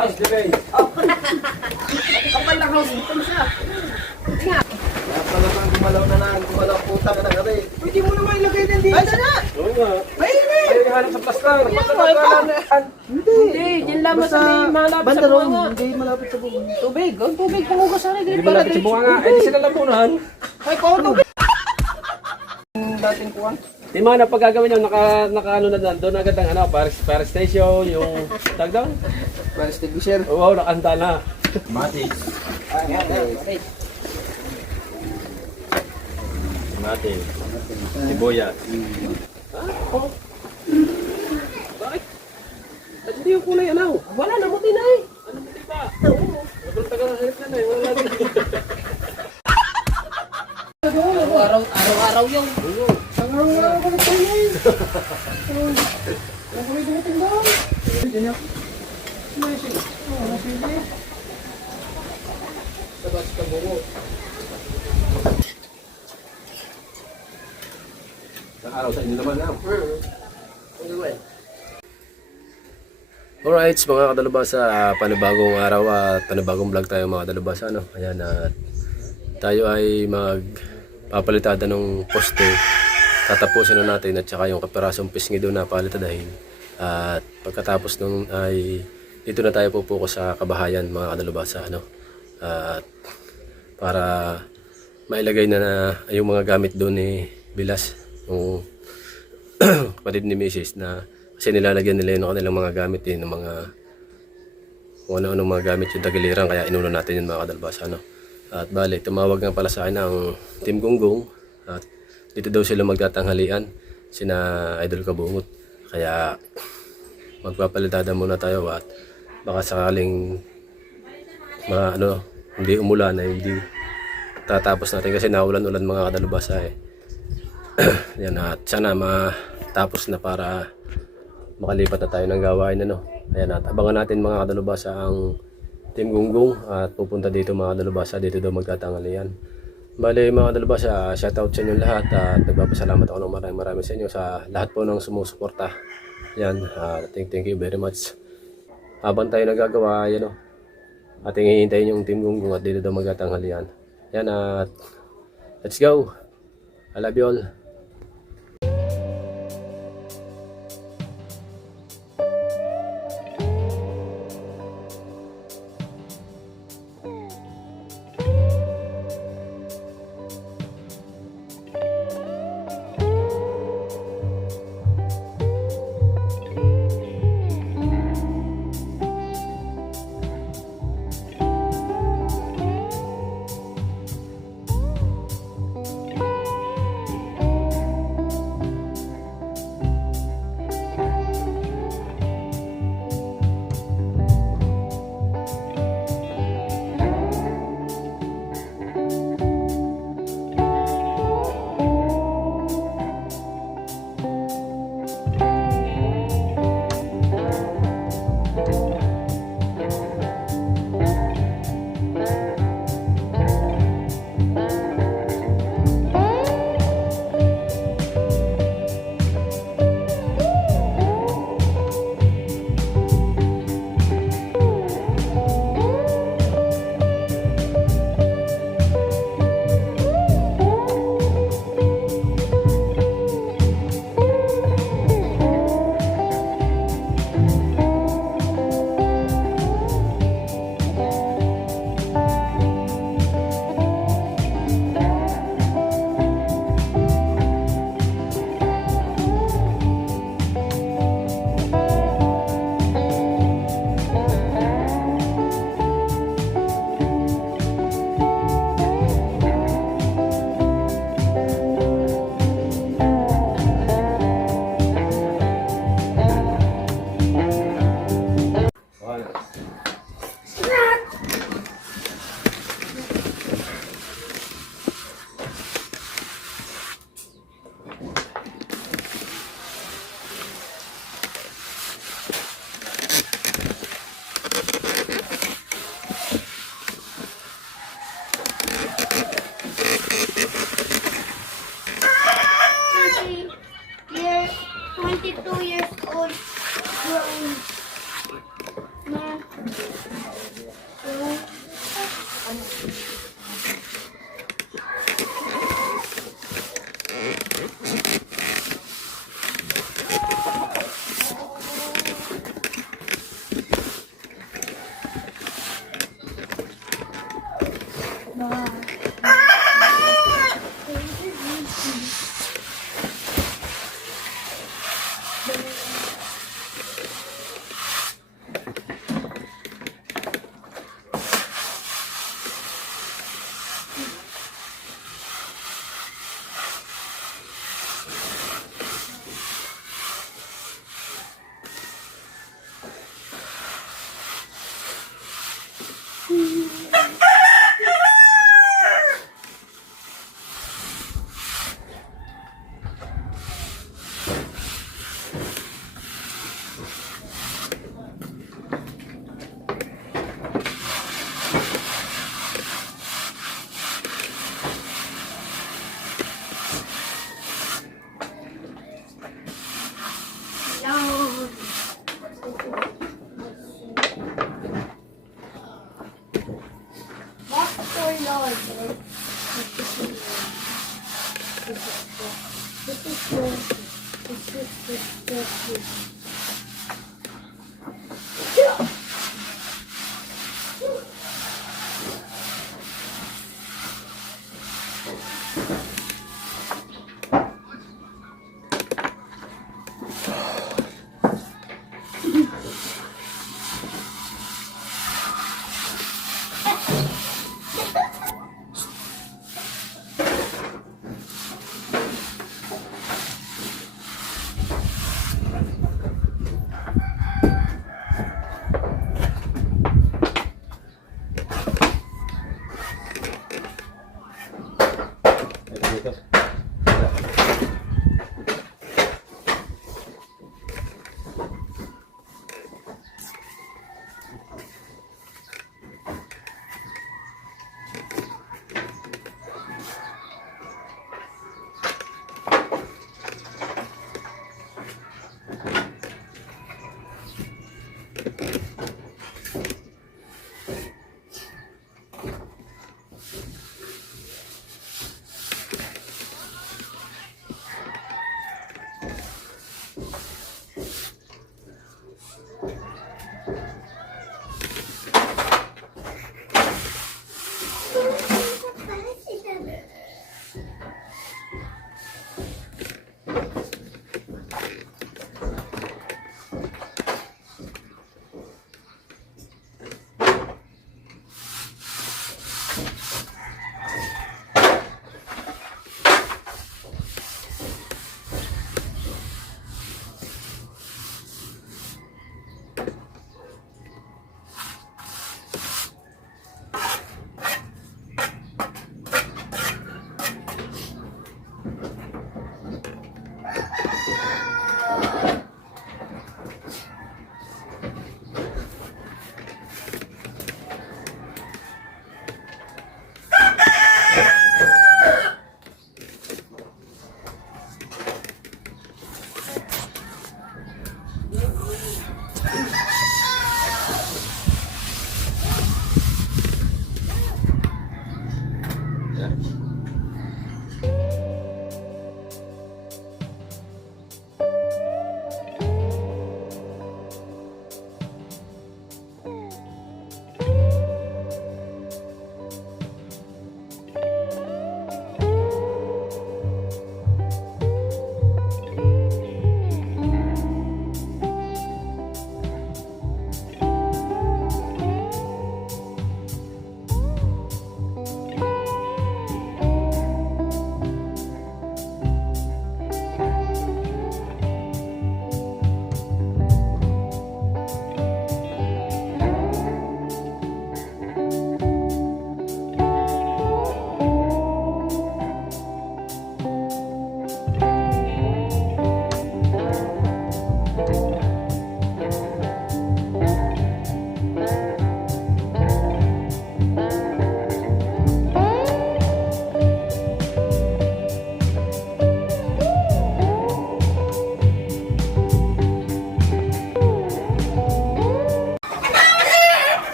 House debate. Kapal lang house dito siya. Talagang gumalaw puta ka na gabi. Pwede mo naman ilagay din dito. Ay, na! Oo nga. Mainit! Ay, hanap sa plastar. Hindi, yan lamang sa may malapit sa bunga. Hindi malapit sa bunga. Tubig, ang tubig pumugas sa rin. Hindi malapit sa bunga nga. Eh, di sila lamunan. Ay, kung tubig. Dating kuwan. Di man, pag gagawin nyo, naka ano na doon agad ang ano, fire station, yung tag doon. Para extinguisher. Oo, nakanta na. Mati. Mati. Sibuyas. Oh. Bakit? At hindi yung kulay ano? Wala, namuti na eh. Ano mo di ba? Sobrang tagal na halit na eh. Wala lagi. Araw-araw yung. Araw-araw ko na tayo ngayon. Ang kulay dumating ba? Hindi niya. Sige. Sabas ka bungo. Araw sa inyo naman na. Alright, mga kadalubasa, panibagong araw at panibagong vlog tayo mga kadalubasa, no? Ayan, at tayo ay magpapalitada ng poste. Tatapusin na natin at saka yung kaperasong pisngi doon na palitadahin. At pagkatapos nun ay dito na tayo pupuko sa kabahayan mga kadalubasa, no? At para mailagay na yung mga gamit doon ni Bilas, yung kapatid ni Mrs. na kasi nilalagyan nila yun ng kanilang mga gamit ng mga kung ano-anong mga gamit yung tagiliran, kaya inuna natin yun mga kadalbasa, no? At bali, tumawag nga pala sa akin ang Team Gunggong at dito daw sila magtatanghalian sina Idol Kabungot, kaya magpapalitada muna tayo at baka sakaling hindi umulan na hindi tatapos natin kasi naulan-ulan mga kadalbasa eh. Yan, at sana matapos na para makalipat na tayo ng gawain, ano. Ayan, at abangan natin mga kadalubasa ang Team Gunggong at pupunta dito mga kadalubasa, dito daw magtatangalian. Bale mga kadalubasa, shoutout sa inyo lahat at nagpapasalamat ako ng maraming sa inyo sa lahat po ng sumusuporta. Yan, thank you very much. Habang tayo nagagawa, yan o, ating hihintayin yung Team Gunggong at dito daw magtatanghalian. Yan, at let's go. I love you all. Years, 22 years old. Grown.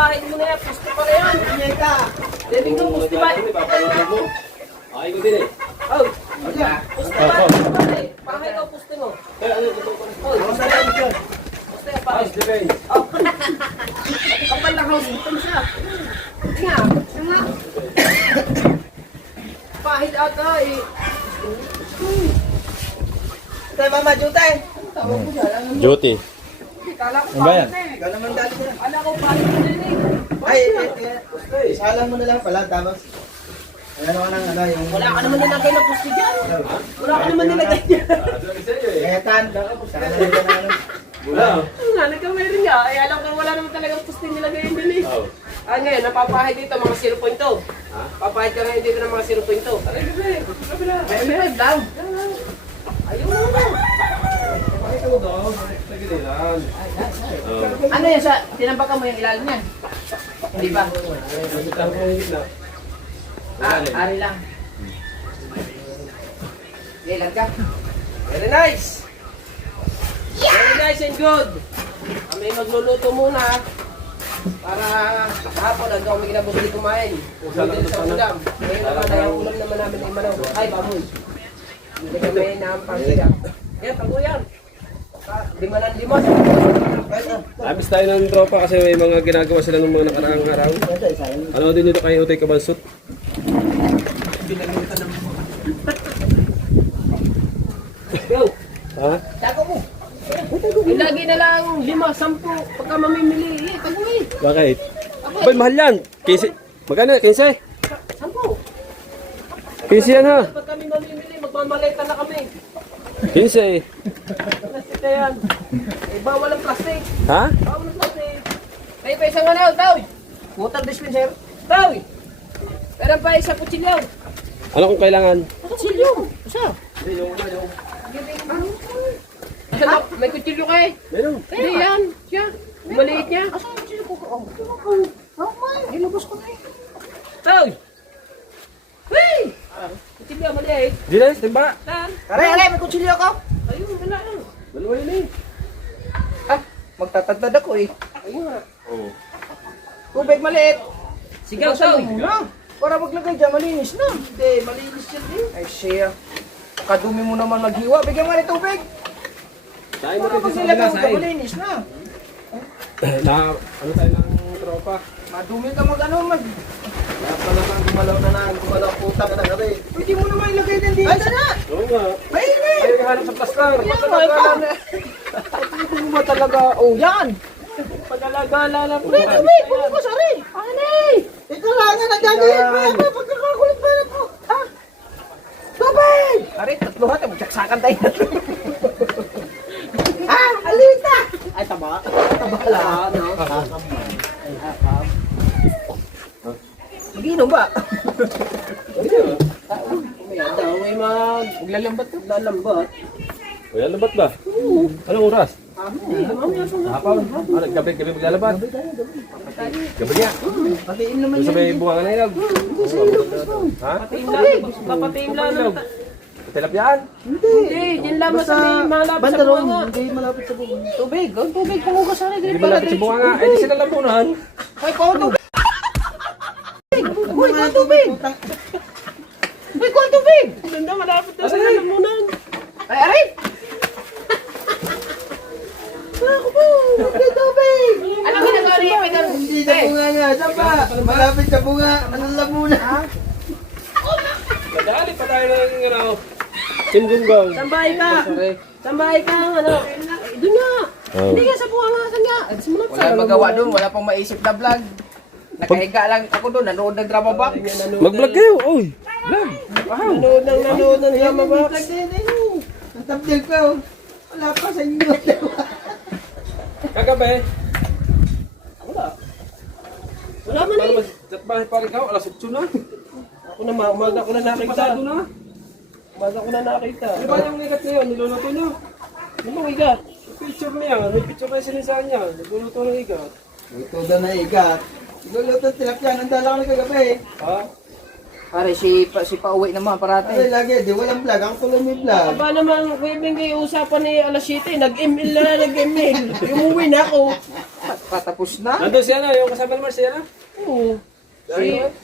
bahay mo na yan, pusto pa na yan. Ganyan ka. Debing ko, pusto ba? Ay, ko din eh. Oh, pusto ba? Pusto ba eh? Bahay ka, pusto mo. Oh, pusto yan. Pusto yan, bahay. House defense. Oh. Kapal lang house, buto mo siya. Hindi nga, nga. Pahit ata eh. Tay, Mama Jutay. Tawag ko siya. Duty. Kala ko Ano ba yan? pahit eh. Ikaw naman dati ko. Kala ko pahit na din eh. Ay, isalan mo na lang pala, tapos ano ka nang ano, yung... Wala ka naman nilagay na pusti dyan. Wala ka naman nilagay dyan. Sabi sa'yo eh. Etan, saka na rin ka na ano. Wala. Nga, nagkamay nga. Ay, alam ko wala naman talagang pusti nilagay yung dili. Oh. Ah, ngayon, napapahid dito mga 0.2. Ha? Papahid ka ngayon dito ng mga 0.2. Aray, gabi. Gabi na. May lang. Ayun mo. Pakita mo daw. Sa giliran. Oh. Ano yan sa, tinambakan mo yung ilalim niyan? Hindi ba? Nakita ko yung gitna. Ah, ari lang. Kailan ka? Very nice! Very nice and good! Kami magluluto muna para kahapon hanggang kami kinabos di kumain. Ulit sa ulam. Ngayon naman ay ang ulam naman namin ay manaw. Ay, baboy. Hindi kami ng pangsigang. Yan, tago yan. 5-5. Abis tayo ng tropa kasi may mga ginagawa sila ng mga nakaraang araw. Ano din dito kay Utoy Kabalsut? Go! Ha? Tago mo! Lagi na lang 5-10 pagka mamimili. Tago eh! Bakit? Abay, mahal yan. 15. Magkano? 15? 10! 15 yan ha. Pag kami mamimili, magmamaleta na kami. 15. Plastic na yan. Eh, bawal ang plastic. Ha? Bawal ang plastic. May pa isang ano, Tawi. Water dispenser. Tawi. Meron pa isang kutsilyo. Ano kung kailangan? Kutsilyo? Isa. Asa, may kutsilyo kayo? Meron. Hindi yan. Siya. Maliit niya. Asa ang kutsilyo ko? Ilabas ko na eh. Tawi. Hey! Kutsilyo, maliit. Di na, timba. Saan? Aray, may kutsilyo ko. Ayun, wala yan. Dalawa yun eh. Magtatagdad ako eh. Ayun nga. Tubig maliit. Sigaw, Tawi. Para maglagay dyan, malinis na. Hindi, malinis yan eh. Ay, siya. Kadumi mo naman maghiwa. Bigyan mo rin tubig. Sain mo Para rin pag sa nilagay kanila, mo, sain. malinis na. Na, ano tayo ng tropa? Madumi ka mag-ano, Kaya pala nang gumalaw ang puta ka na gabi. Pwede mo naman ilagay din dito. Ay, sana! Oo nga. Mainit! Ay, hanap sa plastar. Pwede mo ba talaga? Oh, yan! Pag-alagala lang po. Pwede, tubig! Pwede ko, sorry! Ani! Ito lang nga nagagawin pa. Pagkakakulit pa na po. Ah! Tubig! Ari, tatlo ha. Magsaksakan tayo. Ah! Alita! Ay, taba. Taba lang. Maginom ba? Daw ay maglalambat ka. Lalambat. O yan, labat ba? Anong oras? Hapaw. Ano, gabi maglalabat? Gabi niya. Patiin naman Doon sa may bunga na ilag. Ha? Papatiin lang. Tilapyaan? Hindi, dyan lamang sa may malapit sa bunga. Hindi malapit sa bunga. Tubig, ang tubig, pangugas sana. Hindi malapit sa bunga nga. Eh, di sila labunan. Ay, ko tubig! Uy, ko tubig! Uy, ko tubig! Ganda, malapit na sa lalamunan. Ay, aray! Ako po! May tubig! Anong ginagawa niya? Hindi sa bunga nga, saan pa? Malapit sa bunga, anong lamuna? Nadali pa tayo ng ano. Simgunggong. Sambahay ka. Sambahay ka, ano. Doon nga. Hindi nga sa bunga nga, saan nga. Wala magawa doon, wala pang maisip na vlog. Nakahiga lang ako doon, nanood ng drama box. Mag-vlog kayo. Oy. Vlog. Nanood ng drama box. Ang tabdil ko, wala pa sa inyo. Kagabi. Wala man eh. Bahay pa rin ka. Alas 8 na. Ako na, umaga ko na nakita. Pasado na. Umaga ko na nakita. Di ba yung ikat niya yun? Niluluto niya. Anong iga? Picture niya. May picture na sinisahan niya. Nagluluto ng ikat. Ito daw na igat. Iluluto tilapia, nandala ko na kagabi. Ha? Pare, si pauwi naman parate. Ay, lagi, di walang vlog. Ang tuloy may vlog. Aba naman, Kuya kayo usapan ni alas 7, nag-email na nag-email. Umuwi na ako. Patapos na. Nandun siya na. Yung kasama naman siya na. Oo.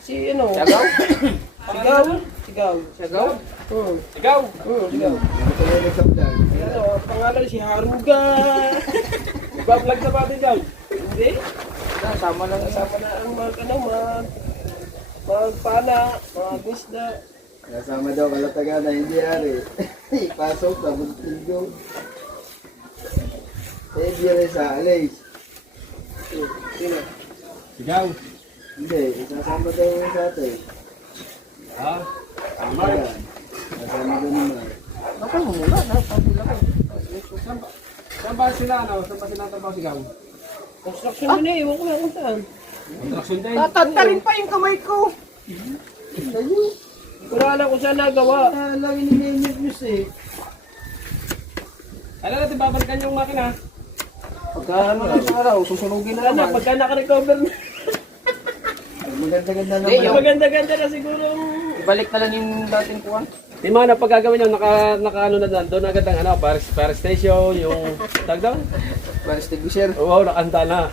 Si ano? Sigaw? Sigaw. Sigaw? Ikaw. Sigaw. Tuloy sa vlog. Ano, pangalan si Haruga. Iba-vlog na ba din daw? Hindi. Sama na Kasama na ang magpana, mga bisda. Kasama daw kalataga na hindi ari. Pasok sa buntigo. Eh, di sa alis. Sino? Ikaw. Hindi, isasama daw yung sa atin. Ha? Ayan. Kasama daw naman. Ako muna na, pabula ko. Saan ba sila? Ano? Saan ba sila trabaho sigaw? Construction mo na, iwan ko na kung saan. Construction din. Tatanda rin pa yung kamay ko. Ayun. Wala na kung saan nagawa. Lagi nilinis eh. Alam natin babalikan yung makina. Pagka ano lang sa araw, susunugin na Wala na, naman. pagka naka-recover na. Maganda-ganda Hindi, naman. maganda-ganda na siguro ang Ibalik na lang yung dating kuwan. Di man na pagkagawin nyo, naka ano na doon agad ang ano, fire station, yung tag doon. Para extinguisher. Oo, nakanta na.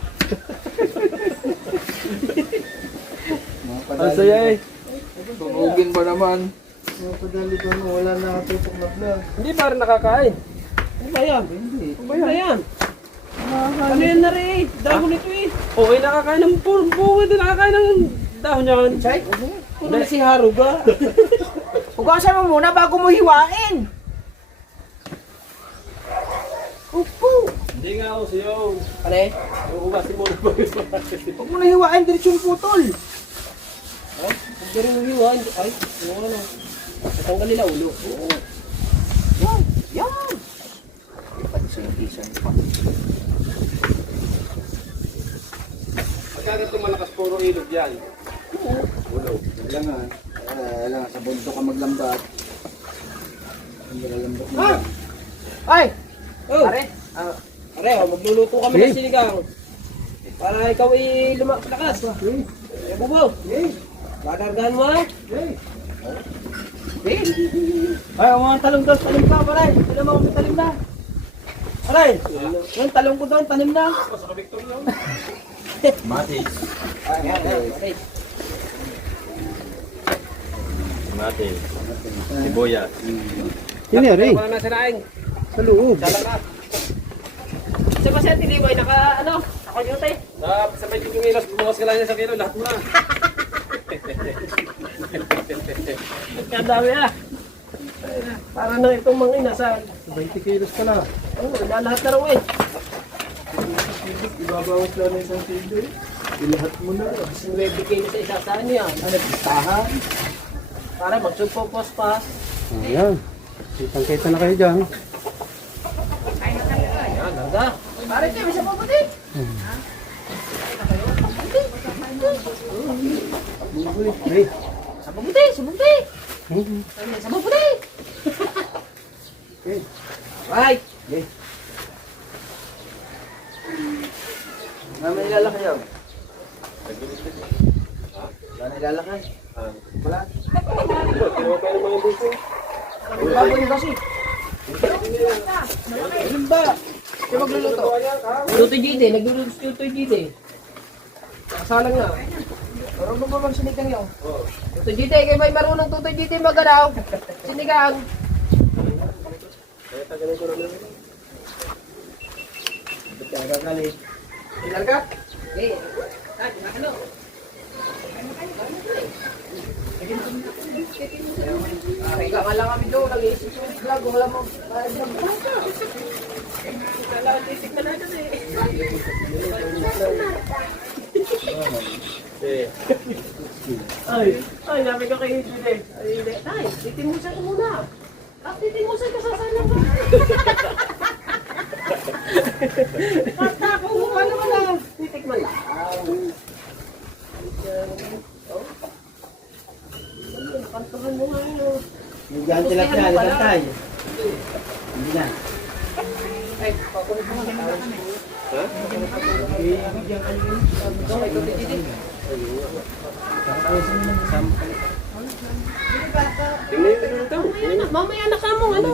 Ang saya eh. Tunugin ba naman? Mga padali ba no? Wala na tutok na vlog. Hindi pa rin nakakain. Ano ba yan? Hindi. Ano ba yan? Ano yan na rin? Dahon nito eh. Oo, nakakain ng bunga din, nakakain ng dahon yan. Chay? Ano na si Haruga? Hugasan mo muna bago mo hiwain. Upo. Hindi nga ako siyo. Ano eh? Yung ugasin mo na ba yun? Huwag mo na hiwain, diretsong putol. Ay, huwag na rin umiwan. Ay, ano ano. Natanggal nila ulo. Oo. Yan, yan. Pagkagat malakas, puro ilog yan. Kailangan. Kailangan sa bundok ka maglambat. Ang lalambot mo. Ah! Ay! Oh, Pare, pare, oh, magluluto kami ng sinigang. Para ikaw ay lumakas. Eh, bubaw. Kakargahan mo ha? ay, ang mga talong doon, tanim ka, pare. Hindi naman kung tanim na. Pare, yung talong ko doon, tanim na. Matis. Okay. Matis. Sibuyas. Yun yan rin. Wala na sinaing. Sa loob. Salang na. Siya ba siya tiliway? Naka-duty? Sabay yung kilos, bumas ka lang niya sa kilo, lahat mo na. Kadami ah. Para na itong mga inasal. 20 kilos pala. Oo, lahat na raw eh. Ibabawas lang na isang kilo eh. Ilahat mo na. 9 kilos sa isa saan yan. Ano, pistahan? Para magsupopos-pas. Ayan. Kitang-kita na kayo dyan. Yan, hangga. Pare, tayo, may sabaw puti. Hey. Sabaw puti, sabaw puti. Sabaw puti. Right. May ilalaki yan. Wala ilalaki. Wala. Bago yung kasi. Ayun ba? Siya magluluto. Luto GD, nagluluto si Luto GD. Kasalang na. Marunong ba bang sinigang yun? Luto GD, kayo ba'y marunong Tuto GD magalaw? Sinigang. Ilan ka? Eh. Ano? Higa nga lang kami doon, nag-iisip yung vlog, wala mo. Nalatisik na natin eh. Ay, namin ko kayo dito eh. Ay, hindi. Ay, titimusan ko muna. Tapos titimusan ka sa salang ka. Patako mo, ano ka lang. Titikman lang. Kantuhan mo nga yun. Yung dyan tilap niya, lipat tayo. Hindi na. Ay, pakulit mo nga. Ha? Okay, tuti dito. Mamaya na ka mo, ano?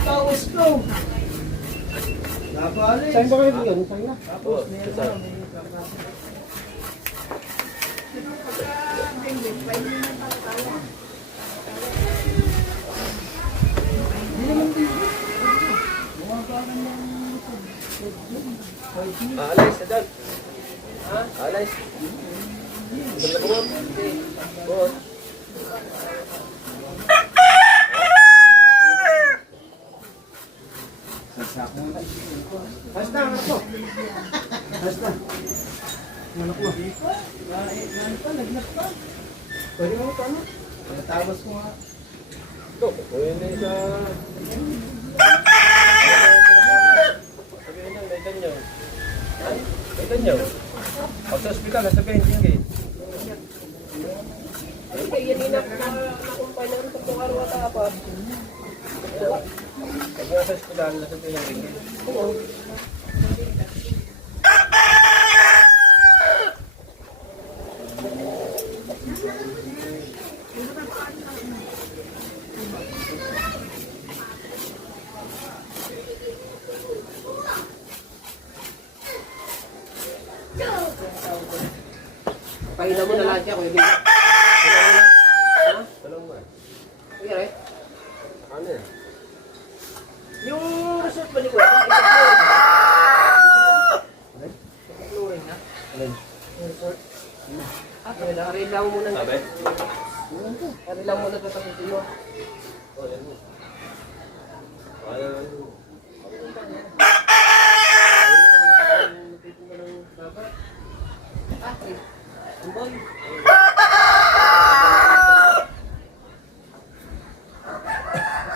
Ikaw, gusto. Saan ba kayo yun? Saan na? Alis, sedap. Alis. Bener kumam. Bos. Basta, anak ko. Basta. Anak mo. Pwede mo ito, ano? Pagkatapos ko nga. Ito, pwede sa... Sabihin lang, may ganyan. May ganyan. Pag sa hospital, sabihin, tinggi. Ay, yan yung nakumpay na rin itong araw at apat. Pag nasa hospital, sabihin lang, tinggi. Oo. Pahinga mo na lahat siya, Kuya Bing. Ha? Tanong mo. Kuya, eh? Ano yan? Yung resort ba ni Kuya? Flooring na? Alin? Resort? Aray lang muna. Sabi? Aray lang muna tatapusin mo. Oh, yan mo. Ano yan? Ah, eh. Ang boy.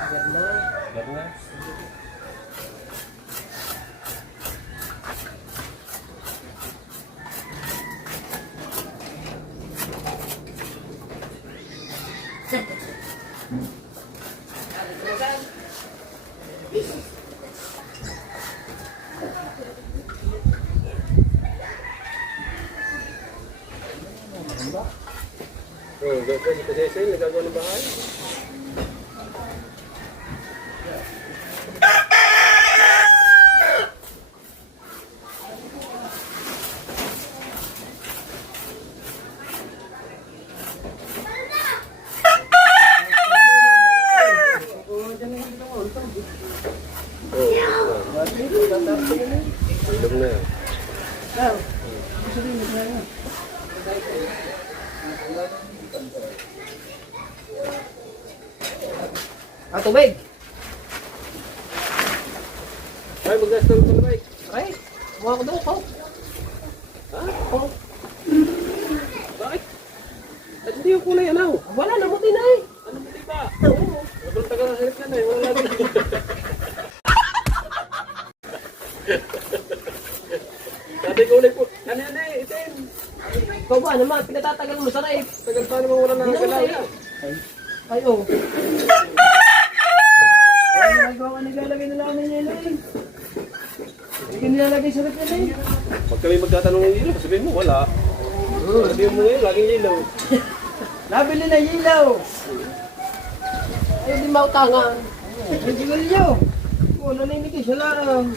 Ganda. Yan nga. Oh, kasi kasi nagagawa ng bahay. Ilog na yan. Ah, tubig. Ay, mag-gaston ka na ba? Ay, mga ko daw ko. Ha? Oh. Bakit? At hindi yung kulay ano? Wala na, buti na eh. Ano mo ba? Oo. Sobrang tagal na silip ka na eh. Wala lang. Sabi kulay po. Ano yan eh? Itin. Ikaw ba naman, pinatatagal mo sa rape. Tagal pa naman wala na nagalaw yan. Ay, oh. Ay, nagawa nilalagay na namin yun eh. Hindi nilalagay sa rep nila eh. Pag kami magtatanong ng ilaw, sabihin mo wala. Sabihin mo ngayon, laging ilaw. Nabili na ilaw. Ay, di mautangan. Ang sigarilyo. Oh, nanimigay siya lang.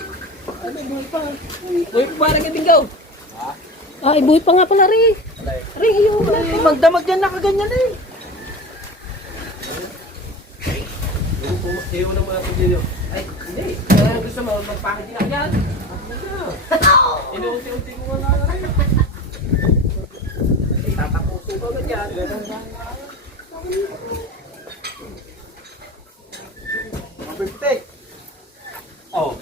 Ano, buhay pa. Uy, parang ibinggaw. Ay, buhay pa nga pala rin. Rin, iyo na. Ay, magdamag yan nakaganyan eh. Iyo na mga sabihin nyo. Ay, hindi. Kaya gusto mo, magpahagi na yan. Inuunti-unti ko nga na rin. Tatapuso ko agad yan. Perfect. Oh.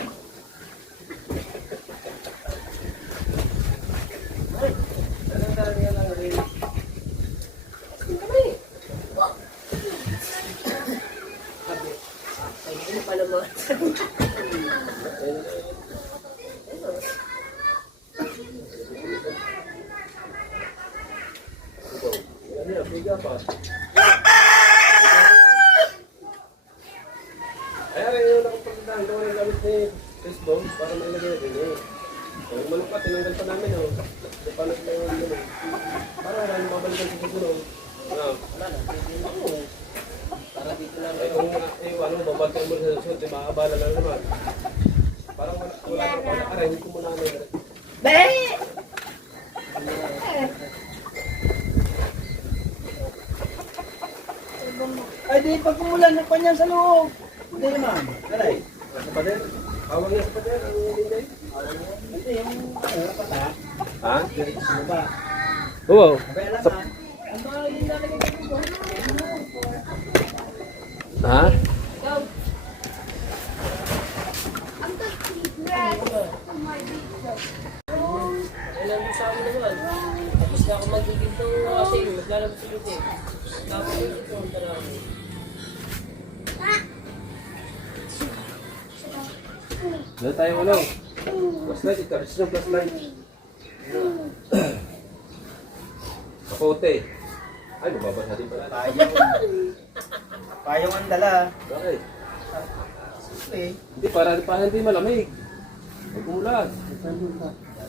Ay, ano pa naman? Ano yan? Biga pa. Kaya rin yung nakapagdaan ko ng gamit ni Facebook para may lagay na din eh. Yung malungkat, tinanggal pa namin oh. Paano na yung gano'n? Para wala nang babalikan sa siguro. Ano? Para dito lang. Eh kung ano, babalikan mo sa susunod, di maabala lang naman. Parang wala nang palakarin, hindi ko muna ano. Ay, di pag kumulan na pa niyan sa loob. Hindi naman. Aray. Sa pader? Hawag niya sa pader, ang hindi. Hindi, yung ano, pata. Ha? Ano ba? Oo. Abay, alam ha. Ang mga nilalagay ko dito. Ha? Ikaw. Ilan mo sa amin naman. Tapos na ako magiging ito kasi maglalabas ulit eh. Tapos ito ang tarami. Doon tayo ulang. Flashlight, ikaris ng flashlight. Kapote. Ay, mababasa din pala. Payong ang dala. Bakit? Eh, Hindi, para hindi malamig. May kumulat.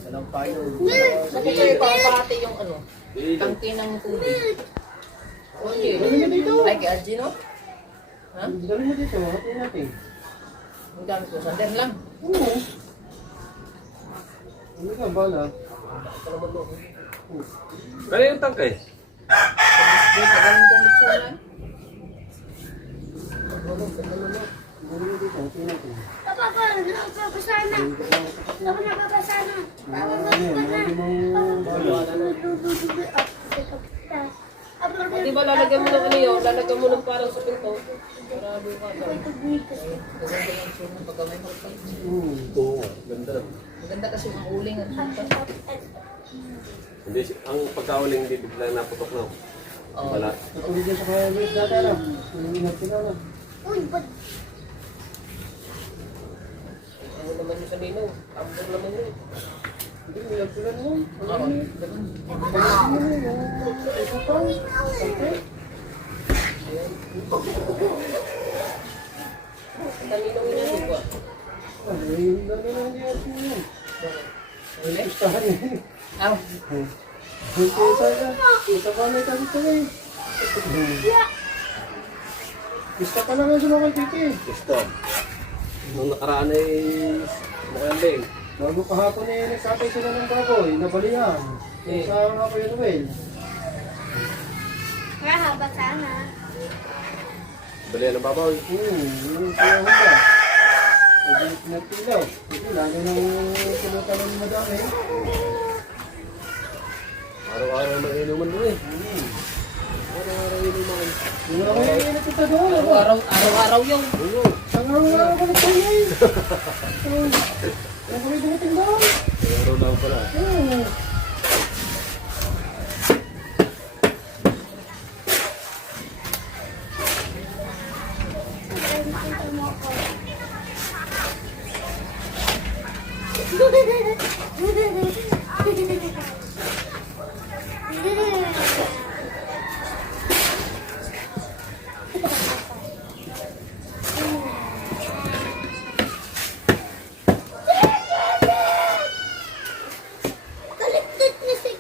dalang payong. Sabi kayo parati yung ano, Dito. tangke ng tubig. Okay. Dali mo dito. Ay, kay Arjun, no? Ha? Dali mo dito. Hatiin natin. Ang gamit ko, sander lang. Oo. Ano ka, bala? Ito naman mo. Kaya yung tangkay? Pagaling kong litsunan. Papa, nagpapasa na. Ako nagpapasa na. Di ba lalagyan mo ng ano yun? Lalagyan mo ng parang sa pinto. Para bukas. Oo, ganda. Maganda kasi ang uling at Hindi, ang pagkauling hindi bigla naputok na. Wala. Natulog yan sa kaya Luis dati na. Ingat sila na. Uy, ba't ano naman yung sa linaw. Tambor naman yun. Hindi, ingat sila mo. Ang linaw yun ba? Ay, dami na hindi natin yun. Ay, gustahan yun. Aw. Bunti tayo. Ito ba may tabi ito eh. Gusto pa naman sila kay Titi. Gusto. Nung nakaraan ay mukhang din. Bago kahapon eh, nagsatay sila ng baboy, nabalihan. Sa nga pa yun, Will. mahaba sana? Balihan ng babaw. Yung kaya mo ba? Ay, pinagpilaw. Hindi, lalo nang pinutan ng madami. Araw-araw mag-inuman mo eh. Araw-araw inuman. Yung ako yung inatita doon. Araw-araw yung. Ang araw-araw ko nito yun. Yung kami dumating doon. Araw lang pala. Kaliktit na si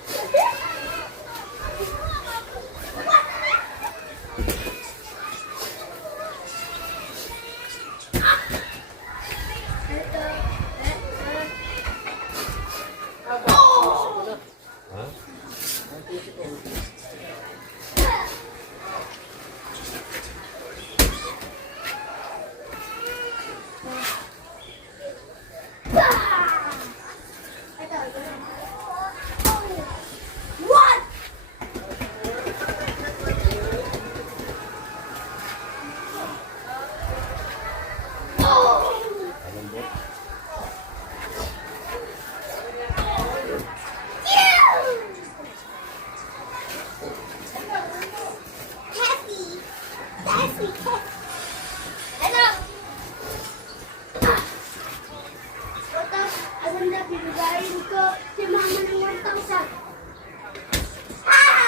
What? Happy. Happy. Ano? Tapos, aganda, bibigayin ko si mama ng 1,000.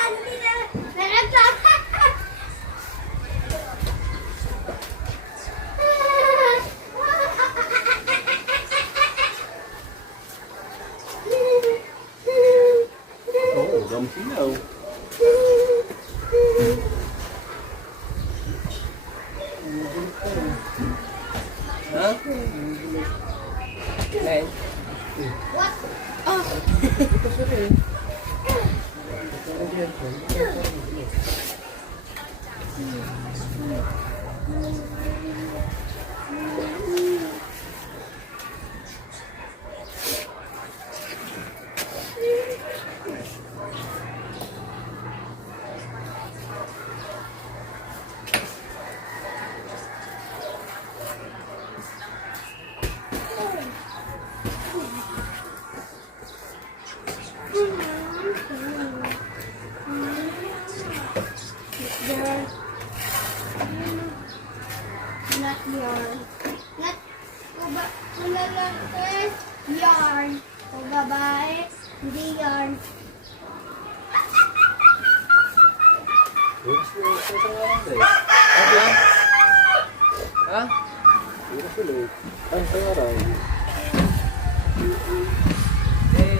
Hindi na. Naraglag. Oo, gamsilaw. Ha? Eh, What? Not yarn. Not kung lalaki, yarn. Kung babae, hindi yarn. ha? Ay, sa araw. Eh,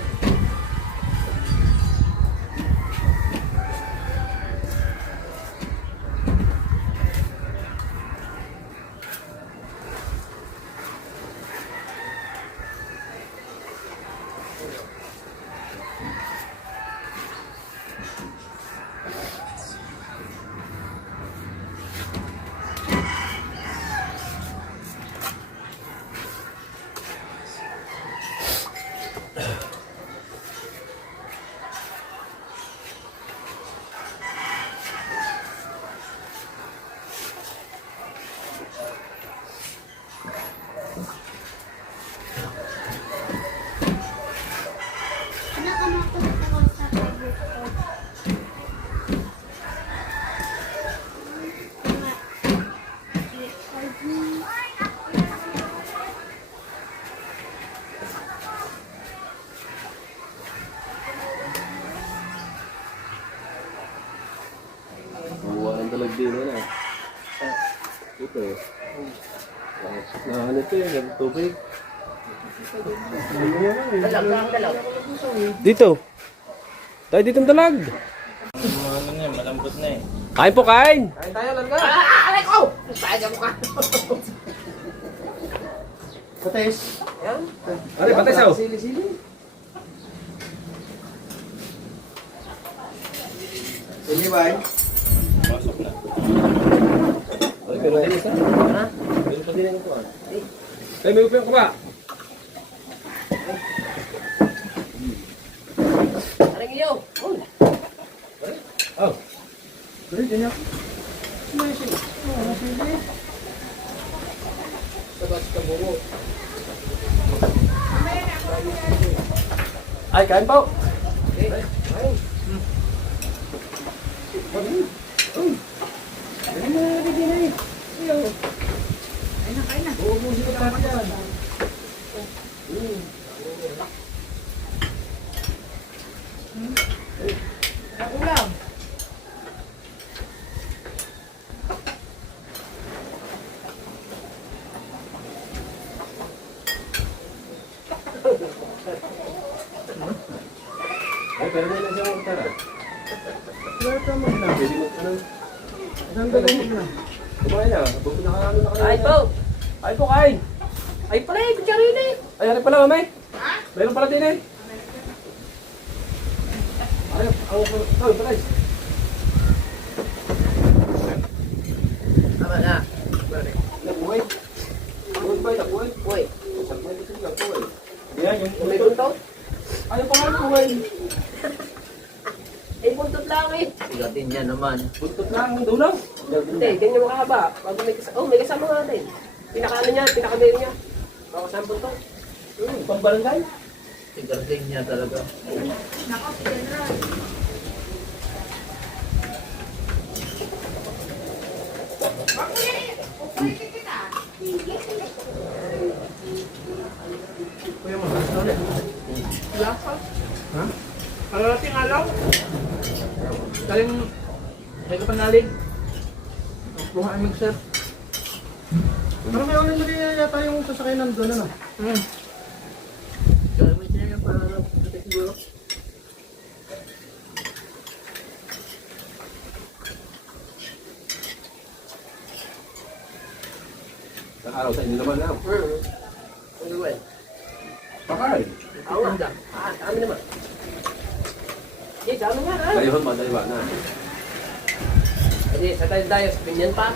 Buwa ng dalag din na. Ito. Ano ito eh, tubig. Dalaw. Dito. Tayo dito ang dalag. Kain po, kain! Kain tayo, langga. Aray ko! Sayang ka mukha. Pates. Yan. Aray, patay sao? Sili-sili. Sige, bye. Ay, pero din isa. Ha? Pero pa din ito ah. Ay, may upiang ko ba? Aray iyo. Uy. Oh. Sige, ganyan. Sabas ka bungo. Ay, kain po. Okay. Kain. Ay, pero may nasa akong tara. Wala ka mo na. Pwede mo, ano? Ang gagawin mo na. Kumain na. Bago nakaano na kayo. Kain po. Ay po, kain. Ay pala eh, kutsyarin eh. Ay, ano pala, mamay? Ha? Mayroon pala din eh. Ay, ang patay. Tama na. Nabuhay. Nabuhay ba? Nabuhay? Uy. Nabuhay kasi nabuhay. Yan, yung May buntot? ano pa nga nabuhay? Eh, buntot lang eh. Sigatin niya naman. Buntot lang, ang dulang. Hindi, ganyan makahaba. Bago may kasama. Oh, may kasama nga din. Pinakaano niya, pinakabero niya. Baka saan buntot? Pambarangay? Sigatin niya talaga. Kalalating alaw. Galing may kapanalig. Buha ang mixer. Pero may ulit lagi yata yung sasakay nandun, ano? Gamit niya yan para pati siguro. Sa araw sa inyo naman na. Ang gawin. Pakay. Oo nga. Ah, kami naman. Eh, dami nga ha. Dayuhan ba? Dayuhan na. Hindi, sa tayo sa pinyan pa.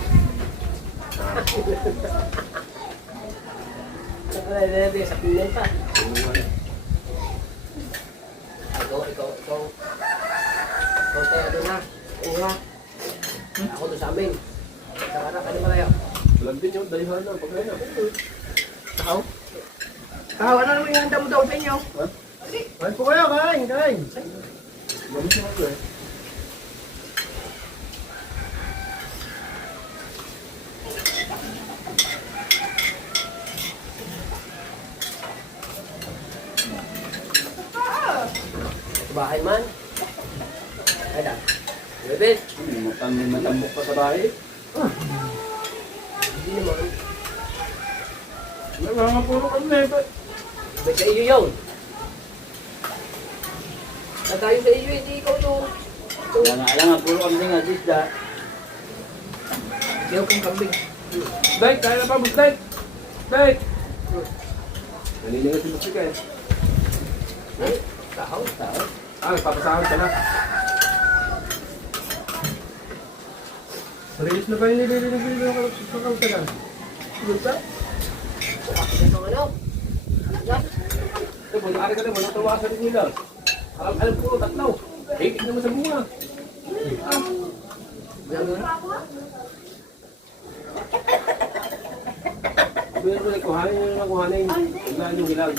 Sa tayo sa pinyan pa. Ikaw tayo doon ha. Uha. Ako doon sa amin. Sa harap, ano ba kayo? Walang din yun. Dayuhan na. Pagkaya na. Tao? Tao, ano naman yung handa mo daw sa inyo? Ha? Kain po kayo, kain, kain. Mamis naman ko eh. Sa bahay man. Ay da. Bebet. Matambok pa sa bahay. Hindi naman. Nangangapuro kami ito. May sa iyo yun. Sa tayo sa iyo, hindi ikaw yun. Alam nga, puro kami nga disda. Ayaw kong kambing. Dahil, kaya na pa mo. Dahil. Dahil. Naninigay si Musika eh. Eh, tao. Ah, nagpapasahan ka na. Release na ba yung nililibili ng kalagsagan? Gusto? Ito ano? Yan. Eh, mag-aari ka na. Walang tawasan nila. Alam ko, tatlaw. Eh, tignan mo sa bunga. Sabi mo na, kuhanin nyo na kuhanin. Tignan yung hilag.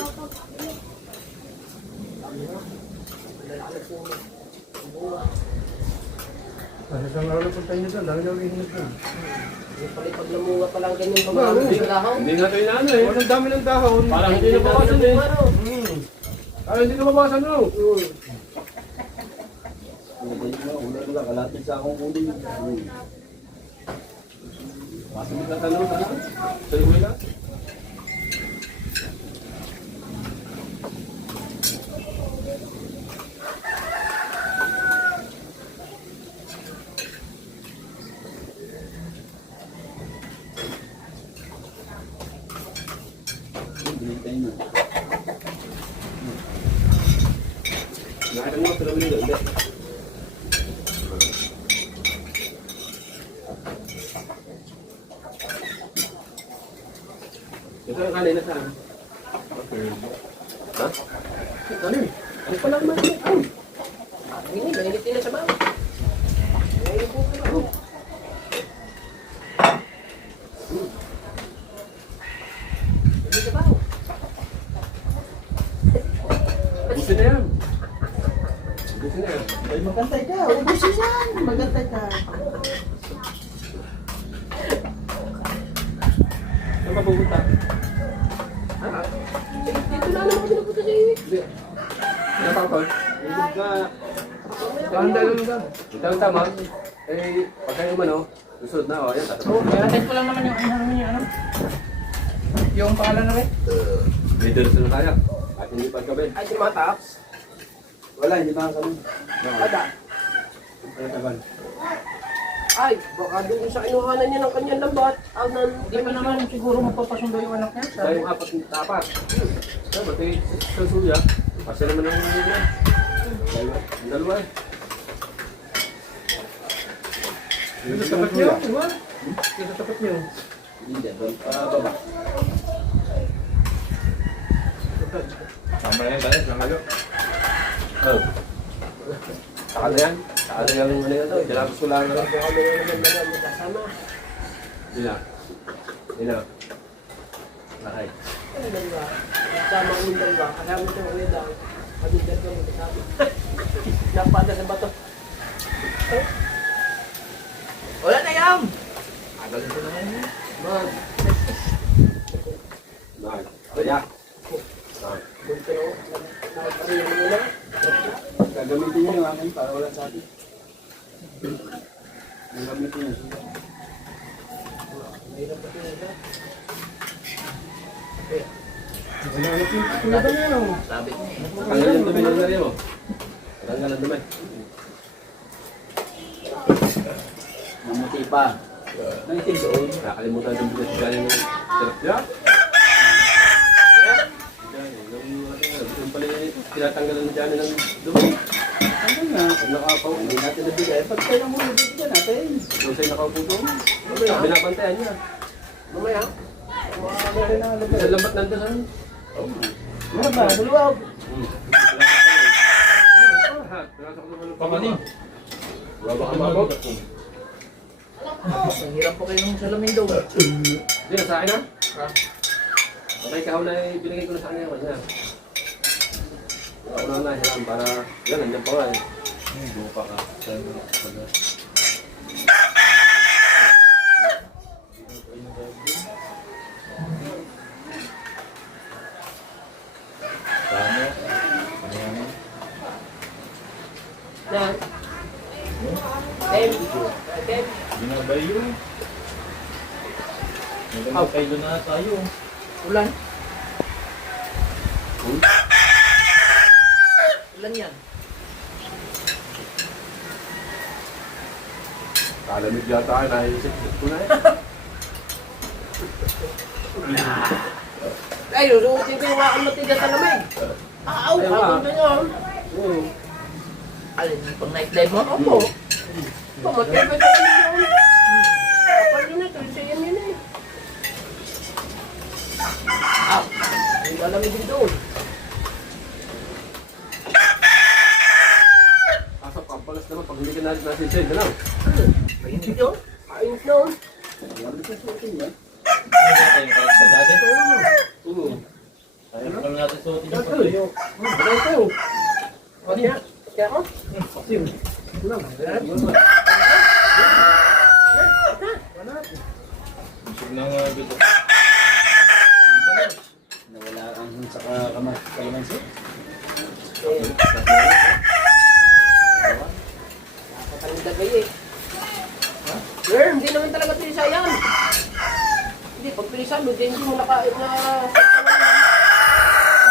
Kasi sa araw na punta nyo doon, dami na umihinap doon. Yung pag namunga pa lang ganyan pamahalo sa lahaw. Hindi nga tayo inaano eh. Ang dami ng dahon. Parang hindi na bawasan eh. Parang hindi na bawasan no. Pasok mo sa tanong sa akin. Sa iyo lang. Nakita mo sa loob nito, hindi. Ito ang kanina saan? Ha? Kanin? Ano pa lang man? Ay! Hindi, mainit din na sa bawah. Mainit po sa bawah. Mainit sa bawah. Busin na yan. Busin na yan. Ay, magantay ka. Ubusin yan. Magantay ka. Saan ka pupunta? Ha? Dito na naman pinapunta sa iyo. Hindi. Ano pa ako? Ilog ka. Tanda lang doon. Ito ang tama. Eh, pag kayo man oh, susunod na oh, ayan, tatapos. Kaya ko lang naman yung ano. Yung pangalan na rin. May dalas na tayo. At hindi pa gabi. Ay, di mga tops. Wala, hindi pa kami. Ada. Ay, tagal. Ay, baka doon sa inuhanan niya ng kanyang lambat. Hindi pa naman siguro magpapasundo yung anak niya. Tayo yung apat na tapat. Kaya pati sa suya, kasi naman ang yan. Ang dalawa eh. Yung sa tapat niyo, di ba? Yung sa tapat niyo. Hindi, doon pa baba. Tama yan tayo, langayo. Oh. Saka na yan. Saka na yan yung ano yan. Tinapos ko lang na lang. Baka mga naman na lang magkasama. Hindi na. Hindi na. Okay. Ano lang ba? Kasama ko yung dalawa. Kasama ito ulit daw. Pagigyan ko magkasama. Napada sa bato. Wala na yan. Man, Nice. Kaya. bunto na ako. Nakapariyan mo na. Gagamitin niyo yung akin para wala sa atin. Gagamitin niyo. Mahirap pa sila. Wala na yung tulad na yan. Tanggal yung dumi ng nariya mo. Tanggal ang dumi. Mamuti pa. Nangitin doon. Nakalimutan yung bigat gaya ng sarap niya. Yung pala tinatanggalan na dyan ng dumi. Ano nga? Pag nakapaw, Hindi natin nabigay. Pag tayo mo nabigyan natin. kung sa'yo nakaupo doon, binabantayan niya. Mamaya. Isang lambat nandun sa akin. Ano ba? Maluwag. Pamanin. Wala ba kang mabot? Ang hirap po kayo ng salamin daw. Hindi na sa akin ha? Patay ka na binigay ko na sa kanya. Kanya. Wala na siya lang para yan, nandiyan pa wala eh. Buka ka. Na. Tem. Tem. Binabayo. Maganda kayo na tayo. Ulan. Ulan yan. Kalamig yata ay naisip-sip ko na eh. Ay, susuotin ko yung mga matigas na lamig. Aw! Ayun Ako nga. na yun. Oo. Alin yung pang night dive mo? Opo. Pamatay ka tayo yun. Kapal yun ito. Siya yun eh. Aw! Ang lalamig din doon. Kaso pampalas naman pag hindi ka nasisend na lang. Hindi yun. Ayun noon. Sa dati. Oo. Ayaw lang natin suotin yung Ito. Ito. Ano yan? Kaya mo? Nawala ang sa kalamansi. Nakakalimutan kayo eh. Sir, hindi naman talaga pinisa yan. Hindi, pag pinisa mo, hindi mo nakain na...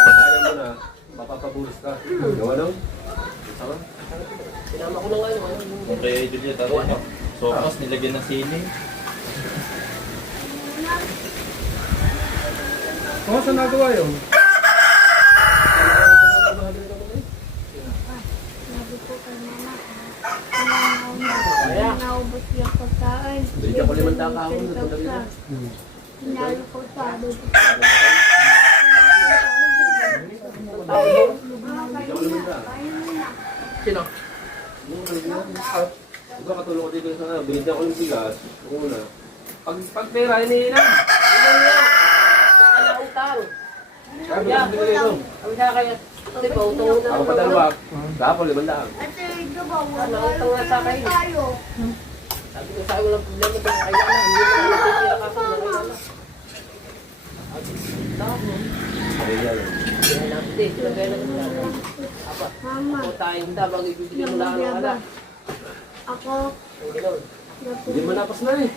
Sayang mo na, mapapabulos ka. Gawa nung? Sama? Sinama ko na nga yung ano. Okay, Juliet, ano? Sopas, nilagyan ng sili. Oo, saan nagawa yun? Sabi ko kay mama, naubos yung pagkain. Binigyan ko 5 kahon. Hinalo ko sa Sino? Diba katulong ko dito sa binigyan ko yung bigas. Una. Pag pera, hinihinan. Ano niya? Saka na utang. Sabi ko, binigay ko. Sabi sa kanya, hindi pa, utang mo na. Ako pa dalawa. Kahapon, 500. Ate, ito ba? Ano, utang na sa akin. Tayo. Sabi ko sa akin, walang problema ito. Kailangan, hindi ko na natitira ka sa kailangan. Ayan. Kaya natin din, sinagay na ito. Apa, Mama, ako tayong hindi, bang ibibigay mo lang ang ala. ako, Ang gano'n. Hindi mo napas na eh.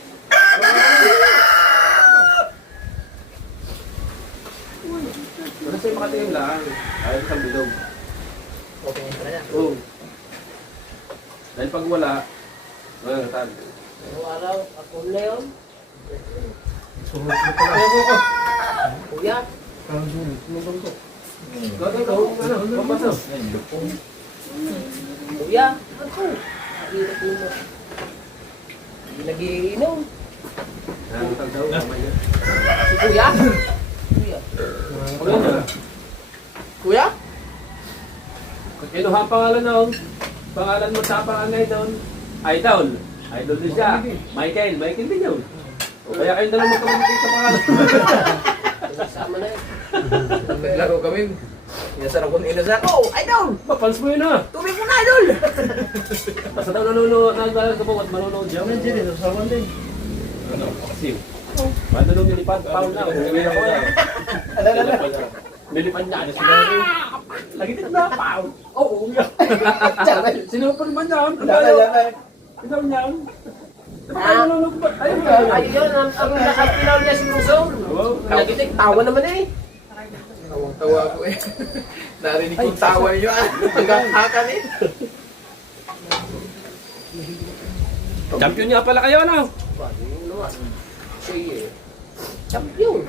Ano sa'yo makatingin lang? Ayaw isang bilog. Okay, tara na. Oo. Dahil pag wala, wala nga tayo. Araw-araw, ako Leon. Kaya ko ko. Kuya, Gagawin ko, ano, mabaso. kuya. Ako. Hirap mo. Hindi nagiinom. Nangatag daw, kamay niya. Si kuya? Kuya. Wala na. Kuya? Kinuha ang pangalan noon. Pangalan mo sa pangalan doon. Idol. Idol din siya. Michael. Michael din yun. O kaya kayo na lang magkamagiging sa pangalan. Sama na yun. Naglaro kami. Inasarap ko na inasarap. Oh, idol! Mapals mo yun ah. Tubig mo na, idol! Basta daw nanonood, naglalagabong at manonood siya. Yan, Jerry. Nasasawan din. Ano? Kasi. Mananong nilipan. Paul na. Uwi ako na. Nilipan niya. Ano sila rin? Nagitit na. Paul. Oo, uwi ako. Sinupal man yan. Ikaw niyan. Ayun, ang nakapinaw niya si Rosol. Nagitik, tawa naman eh. Tawang-tawa ko eh. Narinig kong tawa niyo ah. Hanggang hakan eh. Champion niya pala kayo, ano? Champion.